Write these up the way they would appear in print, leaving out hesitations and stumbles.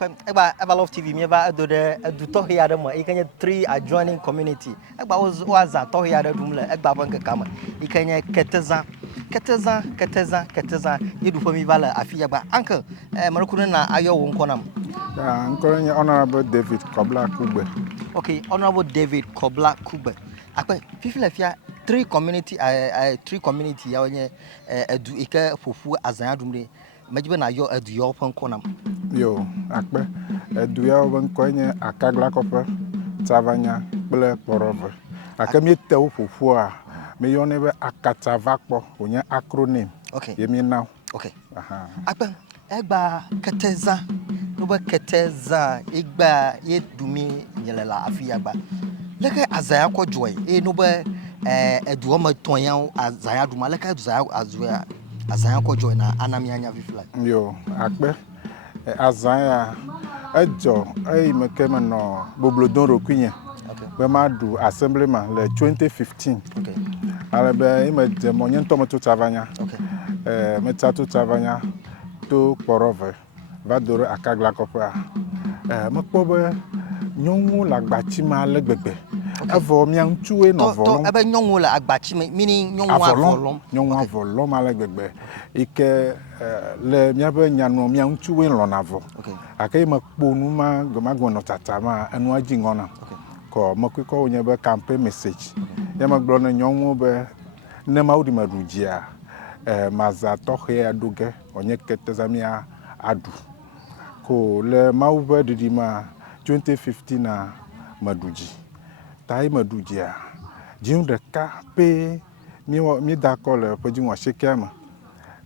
Everlove TV me ba do to here mo e kanya 3 adjoining community egba was to here dum le egba ban kama e kanya keteza yedu fo mi bala afi egba uncle marakunu na ayo wo nkonam Uncle Honorable David Kobla Kube. Okay, Honorable David Kobla Kube. Akwe fifi la fia 3 community ya onye edu ike fofu azan adumre majibe na yo edu yo nkonam. Yo, akpe edu ya onye akagla kope Tavanya ble porove. Akemi te fofu a me yo ne be akatavakpo onye acronym. Okay. Yemi now. Okay. Aha. Akpe egba keteza no be keteza igba ye dumi nyelela afia gba leke azaya ko joy no be edu o ma tonyan azaya duma leke azaya ko joy na anami anya fifla Yo, akpe azaya ejo mekeme no boblodon rokunye. Okay. We ma do assemblyman le 2015. Okay. Alebe ime monyen tomato Tavanya. Okay. Metato Tavanya to porove va doro akagla kopra mekpobe nyonwu la gbachi ma le gbegbe avo mia ntue no volon to ebe nyonwu la agbachi meaning nyonwu avolom nyonwu avolom ma le gbegbe ike le mia be nyanu mia ntue lo na vo akai mekponu ma goma tata ma enu aji ngona ko mekiko onye be campaign message ya magbo na nyonwu be ne maudi madujia maza tohe aduge onye ketezamia adu ko le mauve didima 2015 na maduji tai maduji a jiun de ka pe mi d'accord le pe jiun shekema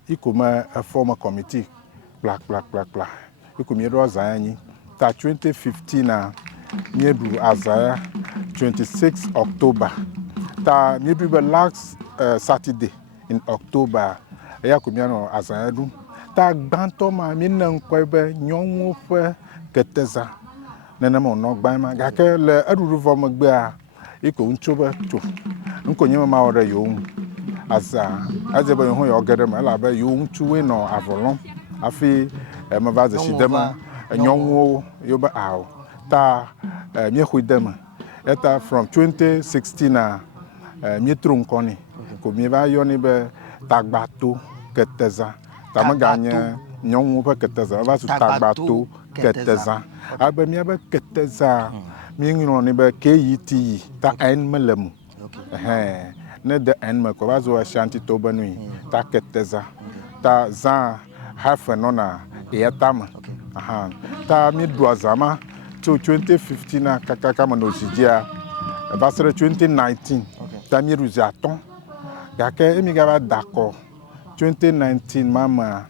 iko ma former committee black iko mi ro zanyi ta 2015 na mi du azaya 26 October ta mi du last Saturday in October ya kumiano azadu ta gbanto ma mi na nkwebe nyonwo fe keteza nene mo no gban ma ga ke le aduru vo mo gbe a iko nchobe to nkonye ma ore yo azebe ho yo gede ma la be yo nchuwe no avolon afi me va ze shidema nyonwo yo ba aw ta mi khudema eta from 2016 na mi trunkoni ko mi va yo ni be Tagbato Kete tamaganye nyonwu pe Keteza va su Tagbato Kete abe mi be Keteza mi ngino ni be KET ta en melemu ne de en me ko va zo Ashanti to banui ta Keteza ta za hafe nona etama ta mi duazama to 2015 na kaka ma no jijia va ser 2019 ta mi ruzaton gake emi ga ba d'accord 2019 mama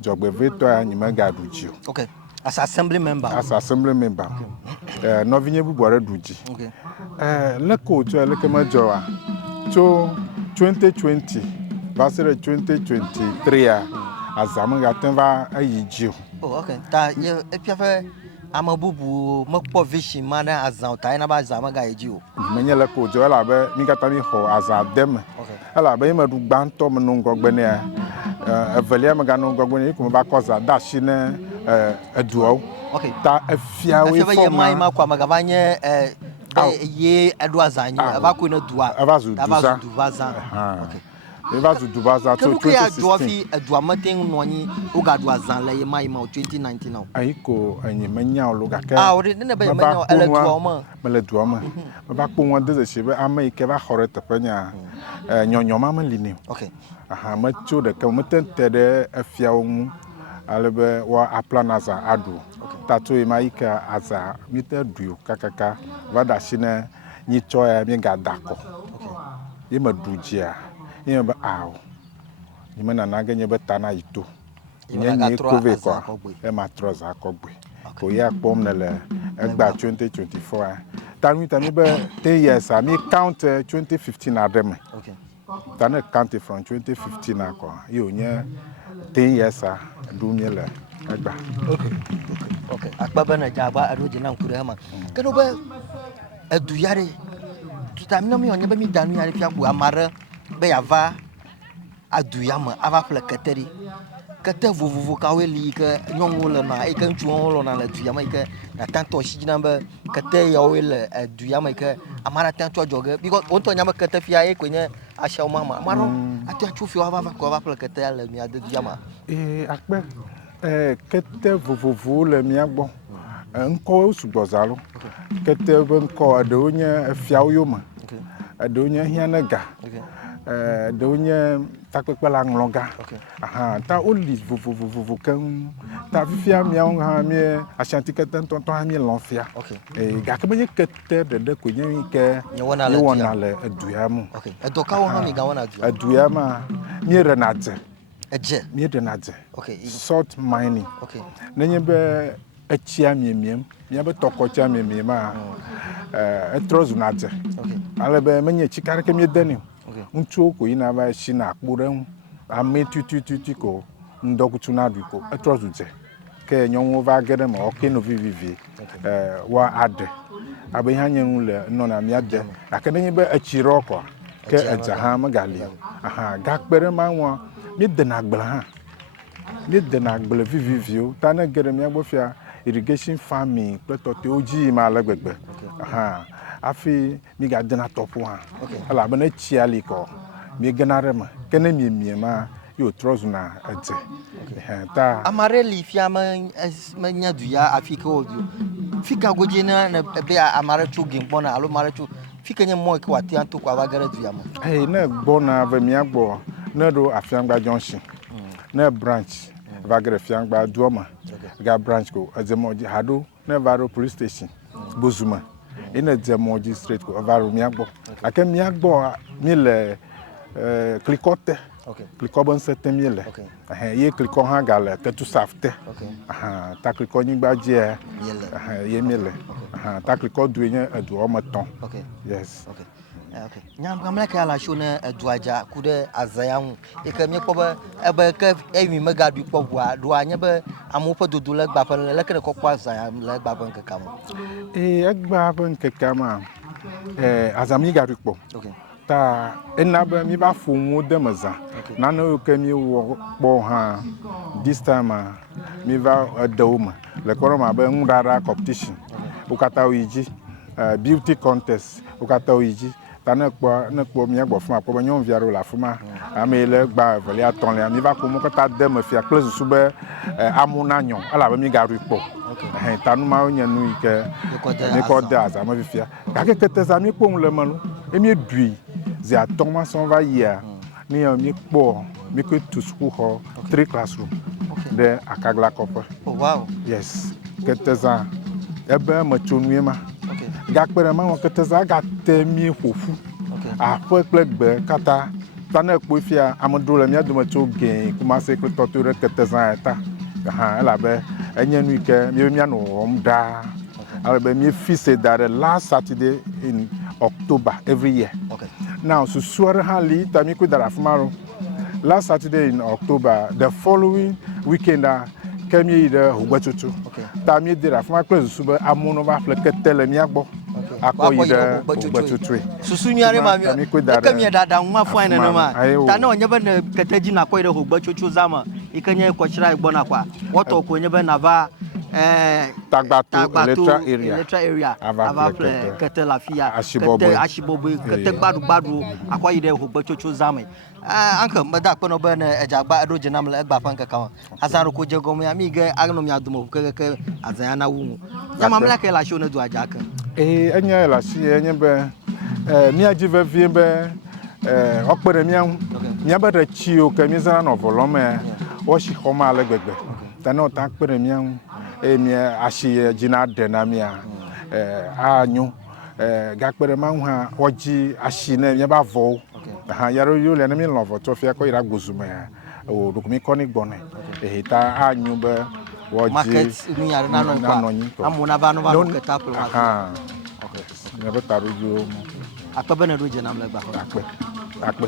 jogbe veto anyi mega duji okay as assembly member no vinye bubore duji le ko to le kema joa to 2020 basere 2023 azama ga tenva ayiji okay ta ye epiafe amabubu mokpo vision mana azan ta na ba azama ga ayiji o menye le ko joa la be mi gata mi ho azadem ala be ma du gbanto mo ngogbe ne evelia me ga no ngogbe ne ko ba koza dashi ne eduo okay ta afia we for mai ma kwa magabanye ye edu azanyo aba ko na dua aba zu duvaza okay eba zu duvaza to 2016 edu amaten nonyi uga du azan le mai ma 2019 now ayiko anyi manya oluga ke ori ne be manya ele duo ma mele duo ma ba po won de se be amai ke ba hore tepenya nyonyoma ma lini okay ma cho de ke mutente de afia omu alebe wa aplanaza adu tato imaika aza mite du kakaka vada shine ni choya mi ga dako yema dujia yema aw yema na naga nyebe tana ito nyenye kove kwa e matroza akogbe ko ya pom na le egba 2024 tami be 10 years mi count 2015 adem okay tane count from 2015 akwa yo nye 10 years do me le egba okay akbaba na jaba aroje na nkure ama keno be aduyare tutamina mi onye be mi danu yare fiaku amare be yava aduyama ava fleketeri kete vovovo kawe li ke nyɔnu le na eke ŋutsuwo lɔna le du ya me ke atantɔ si dzina be kete yawo le du ya me ke amara tantɔ adzɔge because wontɔ nya be kete fia ye ko nye asiawo mama maro ate atso fia va ko va ƒle kete le mia de du ya ma akpe kete vovovo le mia gbɔ ŋkɔwo sugbɔ za lo kete be ŋkɔ eɖewo nye fiawo yome eɖewo nye hiãnega eɖewo nye takpekpe la ŋlɔga ta woli vovovo keŋ ta fifia miawo hã mi Ashanti kete ŋutɔ hã mi lɔ̃ fia gake menye kete ɖeɖe ko nye mi ke wɔna le edu ya me edɔ kawo hã mi ga wɔna edu ya me mi ɖena dze edze mi ɖena dze salt mining nenye be etsia miemiem miabe tɔkɔtsia miemiem etrɔ zuna dze ale be menye tsika ɖeke mi de ni ŋutsuwo ko yina va sina akpo ɖe ŋu ame tutututu ko ŋdɔkutsu na ɖui ko etrɔ zu dze ke nyɔnuwo va ge ɖe me woke no vivivi wa aɖe abe hã nye nu le nɔna mia de gake nenye be etsi ɖɔ kɔa ke edze hã megali gakpe ɖe ma ŋua mi dena agble hã mi dena agble viviviwo ta ne ge ɖe mia gbɔ fia irrigation farming kple tɔtɔewo dzi ma le gbegbe afi mi ga dena tɔƒo hã elabena etsia li kɔ mi gena ɖe me ke ne miemie ma yo trɔ zuna edze ta ame aɖe li fia menye du ya afi ke wo du fika godzi ne be ame aɖe tso giŋkpɔna alo ame aɖe tso fike nye mɔ ke wate ŋu to ko ava ge ɖe du ya me ne gbɔna ve mia gbɔ ne ɖo Afiangba junction ne branch va ge ɖe Fiangba dua me ga branch ko edze mɔ dzi haɖo ne va ɖo police station Bozume ine dze mɔ dzi straight ko va ɖo mia gbɔ gake mia gbɔ mi le klikɔ te klikɔ be ŋusẽ te mi le ye klikɔ hã ga le Ketusaf te ta klikɔ nyigba dzia ye mi le ta klikɔ due nye edu wɔme 3 yes nyamle ke ala sho ne edua dza ku ɖe azaya ŋu eke mi kpɔ be ebe ke emi megaɖui kpɔ ʋua ɖoa nye be amewo ƒe dodo le gba ƒe leke ne kɔkɔ azaya le gba ƒe ŋkekea me egba ƒe ŋkekea ma azã mi gaɖui kpɔ ta ena be mi va ƒo ŋuwo de me zã nanewo ke mi wɔ kpɔ hã this time mi va eɖewo me le kɔrɔ ma be ŋuɖaɖa competition wo katã wo yi dzi beauty contest wo katã wo yi dzi ta ne kpɔ mia gbɔ fuma kpɔ be nyɔnuvi aɖewo le afi ma ame yi le gba evelia etɔ̃lia mi va ƒo mo katã de me fia kple susu be amu na nyɔ elabe mi gaɖui kpɔ ta nu mawo nye nu yi ke mi kɔ de azã me fifia gake kete za mi kpɔ ŋu le me lo emi ɖui zi atɔ̃ ma sɔŋ va yia ne mi kpɔ mi koe tu sukuxɔ 3 classroom ɖe Akagla kɔƒe yes kete za ebe me tso nue ma gakpe ɖe ma kete za gate mi ƒoƒu aƒe kple gbe katã ta ne kpɔ fia ame ɖewo le mia dome tso gɛ Kumase kple tɔtɔewo ɖe kete za ta elabe enye nu yi ke mi be mianɔ wɔm ɖaa alebe mi fixe da ɖe last Saturday in October every year now susu aɖe hã li ta mi koe da ɖe afi ma last Saturday in October the following weekend ke mi yi ɖe Hogbetsotso ta mi de ɖe afi ma kple susu be amewo no va ƒle kete le mia gbɔ akɔ yi ɖe Hogbetsotsoe susu nyui aɖe ma mi koe eke mi ɖaɖa ŋu afɔ ene ma ta ne wonye be ne kete dzi nakɔ yi ɖe Hogbetsotso za me yi ke nye kɔtsira gbɔna kwa wɔtɔ ko nye be nava Tagbato electra area ava ƒle kete le afi ya kete asibɔbɔe kete gbaɖugbadu akɔ yi ɖe Hogbetsotso za me anke meda akpe be ne edzagba eɖo dze nam le egba ƒe ŋkekea me azã ɖo ko dze gɔmea mi ge anɔ mia dome keke azã ya na wu ŋu nyamamla ke le asi ne do adza ke enye le asi enye be mia dzi vevie be wokpe ɖe mia ŋu miabe ɖetsiwo ke mi zãna nɔ vɔlɔmea wosi xɔma ale gbegbe ta ne wota kpe ɖe mia ŋu eye mia asi dzi na ɖe na mia anyo gakpe ɖe ma ŋu hã wodzi asi ne miabe avɔwo ya ɖo yo le ne mi lɔ̃ avɔ tsɔ fia kɔ yi ɖe Agbozumea o ɖoko mi kɔ ne gbɔnɛ ta anyo be market ni ya na no amuna va no va no keta ƒle ne be taɖodziwo akpe be ne ɖo dze nam le gba akpe